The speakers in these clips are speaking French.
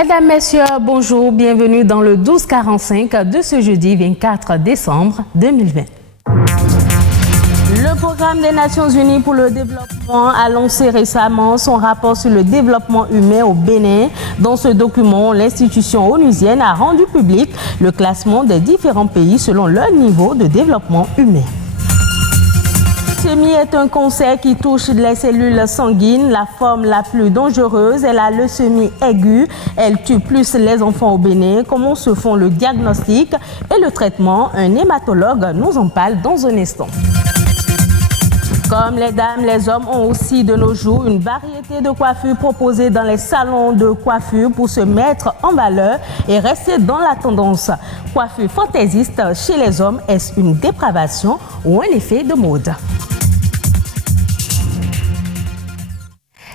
Mesdames, Messieurs, bonjour, bienvenue dans le 12:45 de ce jeudi 24 décembre 2020. Le programme des Nations Unies pour le développement a lancé récemment son rapport sur le développement humain au Bénin. Dans ce document, l'institution onusienne a rendu public le classement des différents pays selon leur niveau de développement humain. La leucémie est un cancer qui touche les cellules sanguines. La forme la plus dangereuse est la leucémie aiguë. Elle tue plus les enfants au Bénin. Comment se font le diagnostic et le traitement? Un hématologue nous en parle dans un instant. Comme les dames, les hommes ont aussi de nos jours une variété de coiffures proposées dans les salons de coiffure pour se mettre en valeur et rester dans la tendance. Coiffure fantaisiste chez les hommes, est-ce une dépravation ou un effet de mode?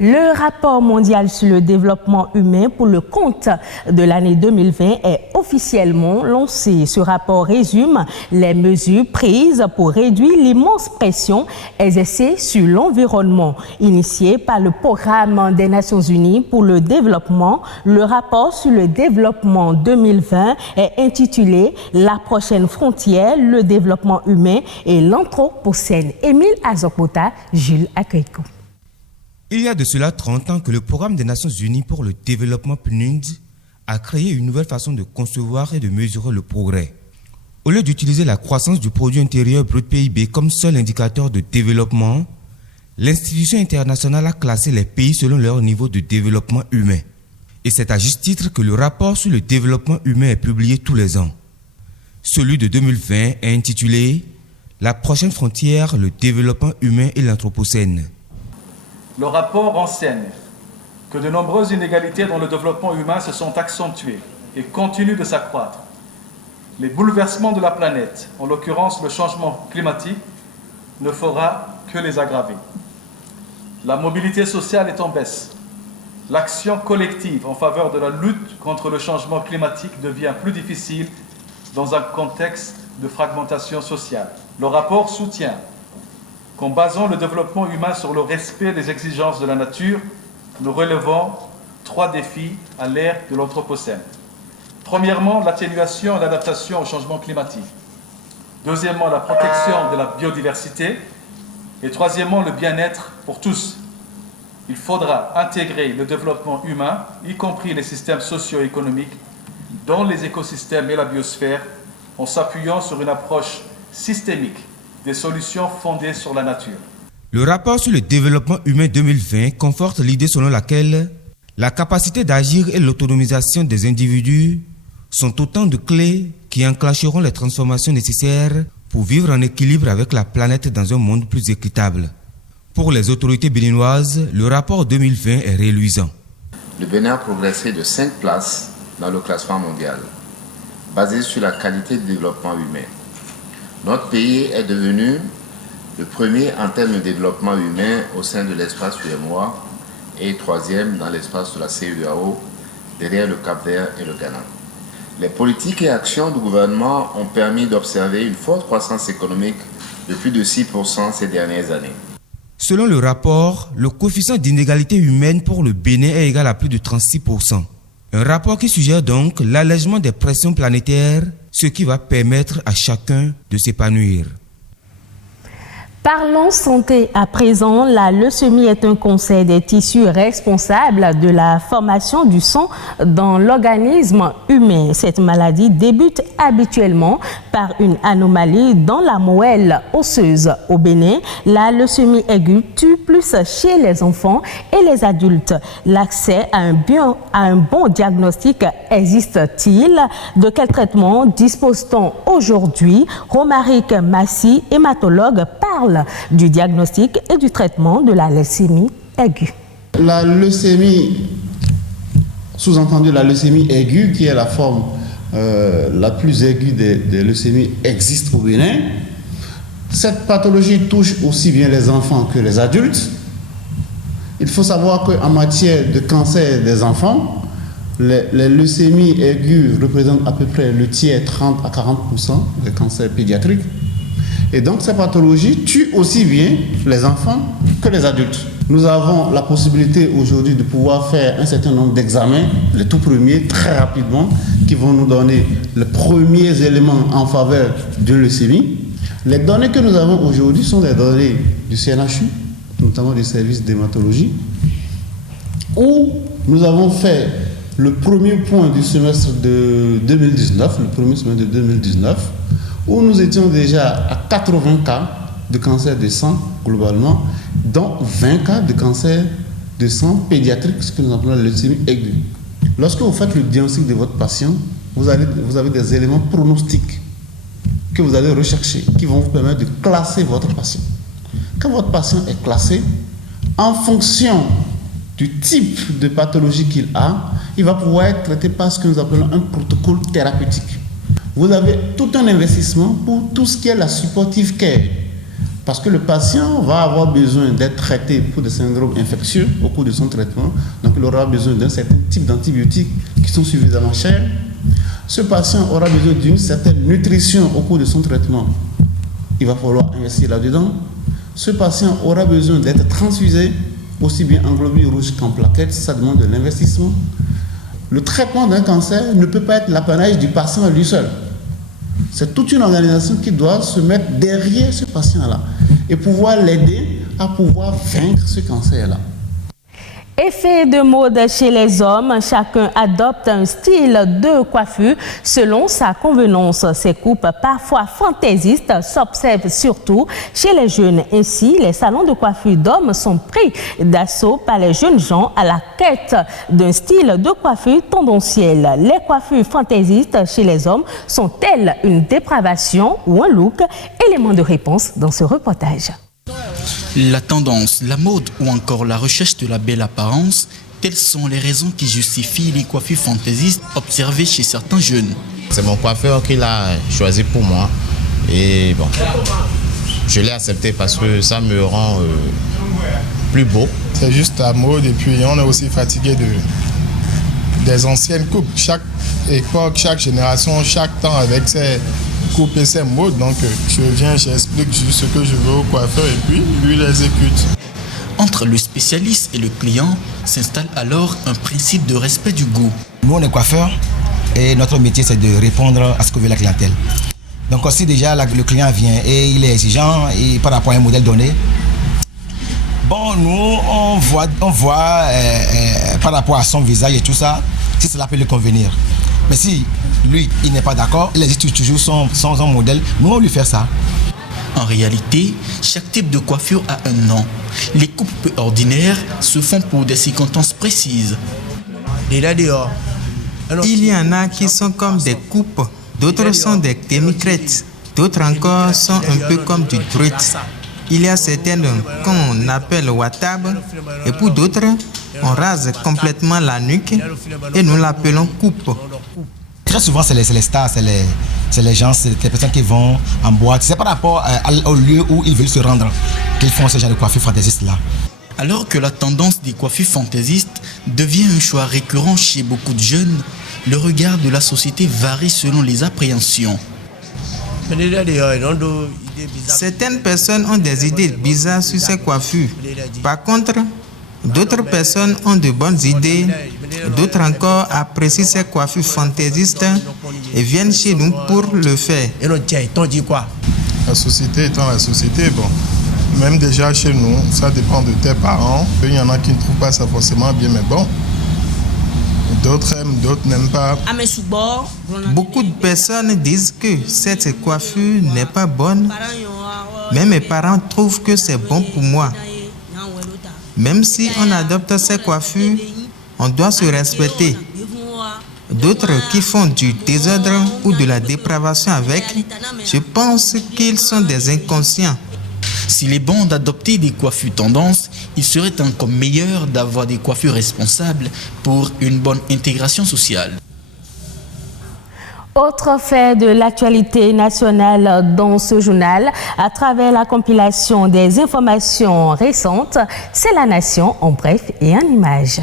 Le rapport mondial sur le développement humain pour le compte de l'année 2020 est officiellement lancé. Ce rapport résume les mesures prises pour réduire l'immense pression exercée sur l'environnement. Initié par le programme des Nations Unies pour le développement, le rapport sur le développement 2020 est intitulé « La prochaine frontière, le développement humain et l'anthropocène ». Émile Azokbota, Jules Akreiko. Il y a de cela 30 ans que le Programme des Nations Unies pour le développement PNUD a créé une nouvelle façon de concevoir et de mesurer le progrès. Au lieu d'utiliser la croissance du produit intérieur brut PIB comme seul indicateur de développement, l'institution internationale a classé les pays selon leur niveau de développement humain. Et c'est à juste titre que le rapport sur le développement humain est publié tous les ans. Celui de 2020 est intitulé « La prochaine frontière, le développement humain et l'anthropocène ». Le rapport renseigne que de nombreuses inégalités dans le développement humain se sont accentuées et continuent de s'accroître. Les bouleversements de la planète, en l'occurrence le changement climatique, ne fera que les aggraver. La mobilité sociale est en baisse. L'action collective en faveur de la lutte contre le changement climatique devient plus difficile dans un contexte de fragmentation sociale. Le rapport soutient qu'en basant le développement humain sur le respect des exigences de la nature, nous relevons 3 défis à l'ère de l'anthropocène. Premièrement, l'atténuation et l'adaptation au changement climatique. Deuxièmement, la protection de la biodiversité. Et troisièmement, le bien-être pour tous. Il faudra intégrer le développement humain, y compris les systèmes socio-économiques, dans les écosystèmes et la biosphère, en s'appuyant sur une approche systémique des solutions fondées sur la nature. Le rapport sur le développement humain 2020 conforte l'idée selon laquelle la capacité d'agir et l'autonomisation des individus sont autant de clés qui enclencheront les transformations nécessaires pour vivre en équilibre avec la planète dans un monde plus équitable. Pour les autorités béninoises, le rapport 2020 est reluisant. Le Bénin a progressé de 5 places dans le classement mondial, basé sur la qualité du développement humain. Notre pays est devenu le premier en termes de développement humain au sein de l'espace UEMOA et 3e dans l'espace de la CEDEAO, derrière le Cap-Vert et le Ghana. Les politiques et actions du gouvernement ont permis d'observer une forte croissance économique de plus de 6% ces dernières années. Selon le rapport, le coefficient d'inégalité humaine pour le Bénin est égal à plus de 36%. Un rapport qui suggère donc l'allègement des pressions planétaires, ce qui va permettre à chacun de s'épanouir. Parlons santé à présent. La leucémie est un cancer des tissus responsable de la formation du sang dans l'organisme humain. Cette maladie débute habituellement par une anomalie dans la moelle osseuse. Au Bénin, la leucémie aiguë tue plus chez les enfants et les adultes. L'accès à un bon diagnostic existe-t-il? De quel traitement dispose-t-on aujourd'hui? Romaric Massy, hématologue, parle du diagnostic et du traitement de la leucémie aiguë. La leucémie, sous-entendu la leucémie aiguë, qui est la forme la plus aiguë des leucémies, existe au Bénin. Cette pathologie touche aussi bien les enfants que les adultes. Il faut savoir qu'en matière de cancer des enfants, les leucémies aiguës représentent à peu près le tiers, 30 à 40% des cancers pédiatriques. Et donc, ces pathologies tuent aussi bien les enfants que les adultes. Nous avons la possibilité aujourd'hui de pouvoir faire un certain nombre d'examens, les tout premiers, très rapidement, qui vont nous donner les premiers éléments en faveur de leucémie. Les données que nous avons aujourd'hui sont des données du CNHU, notamment du service d'hématologie, où nous avons fait le premier point du semestre de 2019, le premier semestre de 2019, où nous étions déjà à 80 cas de cancer de sang globalement, dont 20 cas de cancer de sang pédiatrique, ce que nous appelons la leucémie aiguë. Lorsque vous faites le diagnostic de votre patient, vous avez des éléments pronostiques que vous allez rechercher, qui vont vous permettre de classer votre patient. Quand votre patient est classé, en fonction du type de pathologie qu'il a, il va pouvoir être traité par ce que nous appelons un protocole thérapeutique. Vous avez tout un investissement pour tout ce qui est la supportive care. Parce que le patient va avoir besoin d'être traité pour des syndromes infectieux au cours de son traitement. Donc il aura besoin d'un certain type d'antibiotiques qui sont suffisamment chers. Ce patient aura besoin d'une certaine nutrition au cours de son traitement. Il va falloir investir là-dedans. Ce patient aura besoin d'être transfusé, aussi bien en globules rouges qu'en plaquettes. Ça demande de l'investissement. Le traitement d'un cancer ne peut pas être l'apanage du patient lui seul. C'est toute une organisation qui doit se mettre derrière ce patient-là et pouvoir l'aider à pouvoir vaincre ce cancer-là. Effet de mode chez les hommes, chacun adopte un style de coiffure selon sa convenance. Ces coupes parfois fantaisistes s'observent surtout chez les jeunes. Ainsi, les salons de coiffure d'hommes sont pris d'assaut par les jeunes gens à la quête d'un style de coiffure tendanciel. Les coiffures fantaisistes chez les hommes sont-elles une dépravation ou un look? Élément de réponse dans ce reportage. La tendance, la mode ou encore la recherche de la belle apparence, telles sont les raisons qui justifient les coiffures fantaisistes observées chez certains jeunes. C'est mon coiffeur qui l'a choisi pour moi et bon, je l'ai accepté parce que ça me rend plus beau. C'est juste la mode et puis on est aussi fatigué des anciennes coupes. Chaque époque, chaque génération, chaque temps avec ses coupes et ses modes. Donc je viens, j'explique juste ce que je veux au coiffeur et puis lui l'exécute. Entre le spécialiste et le client s'installe alors un principe de respect du goût. Nous on est coiffeurs et notre métier c'est de répondre à ce que veut la clientèle. Donc si déjà le client vient et il est exigeant et par rapport à un modèle donné, bon nous on voit par rapport à son visage et tout ça, si cela peut lui convenir. Mais si lui, il n'est pas d'accord, il existe toujours son modèle, nous on lui fait ça. En réalité, chaque type de coiffure a un nom. Les coupes peu ordinaires se font pour des circonstances précises. Il y en a qui sont comme des coupes, d'autres sont des demi-crêtes, d'autres encore sont un peu comme du truite. Il y a certaines qu'on appelle watab et pour d'autres, on rase complètement la nuque et nous l'appelons coupe. Très souvent, c'est les stars, c'est les gens, c'est les personnes qui vont en boîte. C'est par rapport au lieu où ils veulent se rendre qu'ils font ce genre de coiffure fantaisiste-là. Alors que la tendance des coiffures fantaisistes devient un choix récurrent chez beaucoup de jeunes, le regard de la société varie selon les appréhensions. Certaines personnes ont des idées bizarres sur ces coiffures. Par contre, d'autres personnes ont de bonnes idées, d'autres encore apprécient ces coiffures fantaisistes et viennent chez nous pour le faire. La société étant la société, bon, même déjà chez nous, ça dépend de tes parents. Il y en a qui ne trouvent pas ça forcément bien, mais bon. D'autres aiment, d'autres n'aiment pas. Beaucoup de personnes disent que cette coiffure n'est pas bonne, mais mes parents trouvent que c'est bon pour moi. Même si on adopte ces coiffures, on doit se respecter. D'autres qui font du désordre ou de la dépravation avec, je pense qu'ils sont des inconscients. S'il est bon d'adopter des coiffures tendances, il serait encore meilleur d'avoir des coiffures responsables pour une bonne intégration sociale. Autre fait de l'actualité nationale dans ce journal, à travers la compilation des informations récentes, c'est la nation en bref et en images.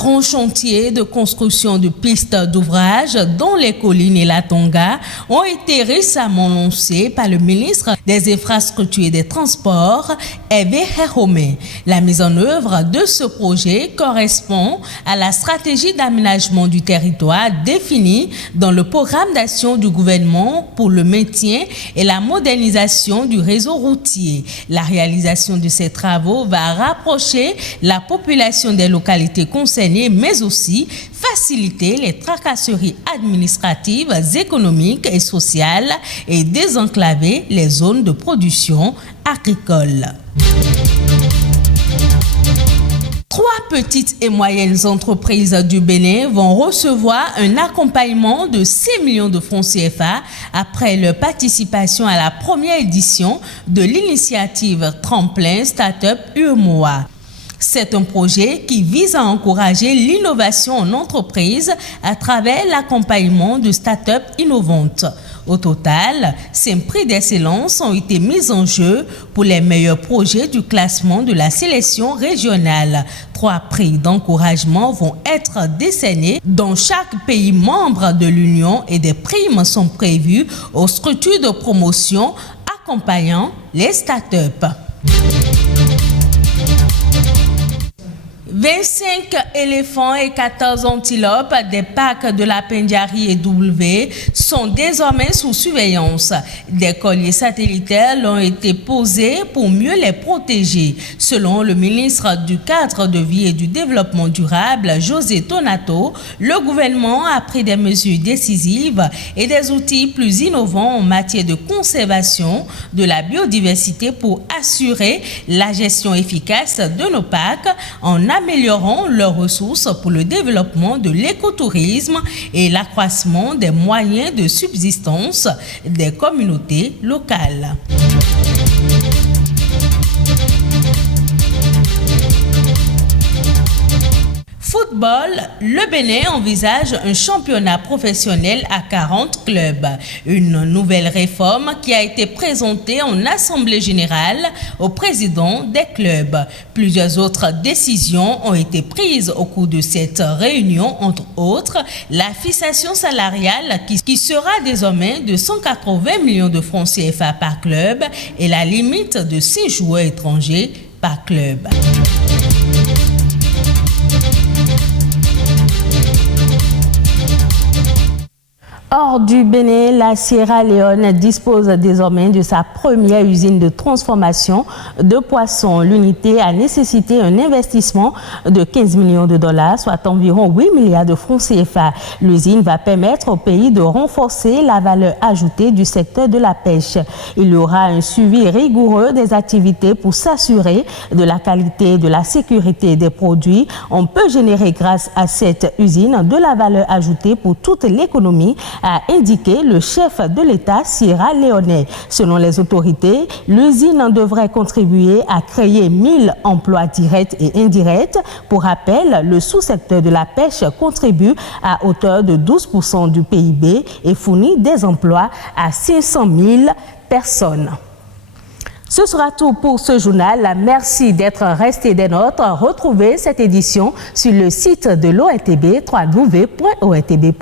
grands chantiers de construction de pistes d'ouvrage dans les collines et la Tonga ont été récemment lancés par le ministre des Infrastructures et des Transports, Hervé Heromé. La mise en œuvre de ce projet correspond à la stratégie d'aménagement du territoire définie dans le programme d'action du gouvernement pour le maintien et la modernisation du réseau routier. La réalisation de ces travaux va rapprocher la population des localités concernées, mais aussi faciliter les tracasseries administratives, économiques et sociales et désenclaver les zones de production agricole. 3 petites et moyennes entreprises du Bénin vont recevoir un accompagnement de 6 millions de francs CFA après leur participation à la première édition de l'initiative Tremplin Startup UEMOA. C'est un projet qui vise à encourager l'innovation en entreprise à travers l'accompagnement de start-up innovantes. Au total, 5 prix d'excellence ont été mis en jeu pour les meilleurs projets du classement de la sélection régionale. 3 prix d'encouragement vont être décernés dans chaque pays membre de l'Union et des primes sont prévues aux structures de promotion accompagnant les start-up. 25 éléphants et 14 antilopes des parcs de la Pendiari et W sont désormais sous surveillance. Des colliers satellitaires ont été posés pour mieux les protéger. Selon le ministre du Cadre de vie et du Développement durable, José Tonato, le gouvernement a pris des mesures décisives et des outils plus innovants en matière de conservation de la biodiversité pour assurer la gestion efficace de nos parcs en améliorant leurs ressources pour le développement de l'écotourisme et l'accroissement des moyens de subsistance des communautés locales. Football, le Bénin envisage un championnat professionnel à 40 clubs. Une nouvelle réforme qui a été présentée en Assemblée générale au président des clubs. Plusieurs autres décisions ont été prises au cours de cette réunion, entre autres la fixation salariale qui sera désormais de 180 millions de francs CFA par club et la limite de 6 joueurs étrangers par club. Hors du Bénin, la Sierra Leone dispose désormais de sa première usine de transformation de poissons. L'unité a nécessité un investissement de 15 millions de dollars, soit environ 8 milliards de francs CFA. L'usine va permettre au pays de renforcer la valeur ajoutée du secteur de la pêche. Il y aura un suivi rigoureux des activités pour s'assurer de la qualité et de la sécurité des produits. On peut générer grâce à cette usine de la valeur ajoutée pour toute l'économie, a indiqué le chef de l'État sierra-léonais. Selon les autorités, l'usine devrait contribuer à créer 1000 emplois directs et indirects. Pour rappel, le sous-secteur de la pêche contribue à hauteur de 12% du PIB et fournit des emplois à 500 000 personnes. Ce sera tout pour ce journal. Merci d'être resté des nôtres. Retrouvez cette édition sur le site de l'ORTB, www.ortb.bj.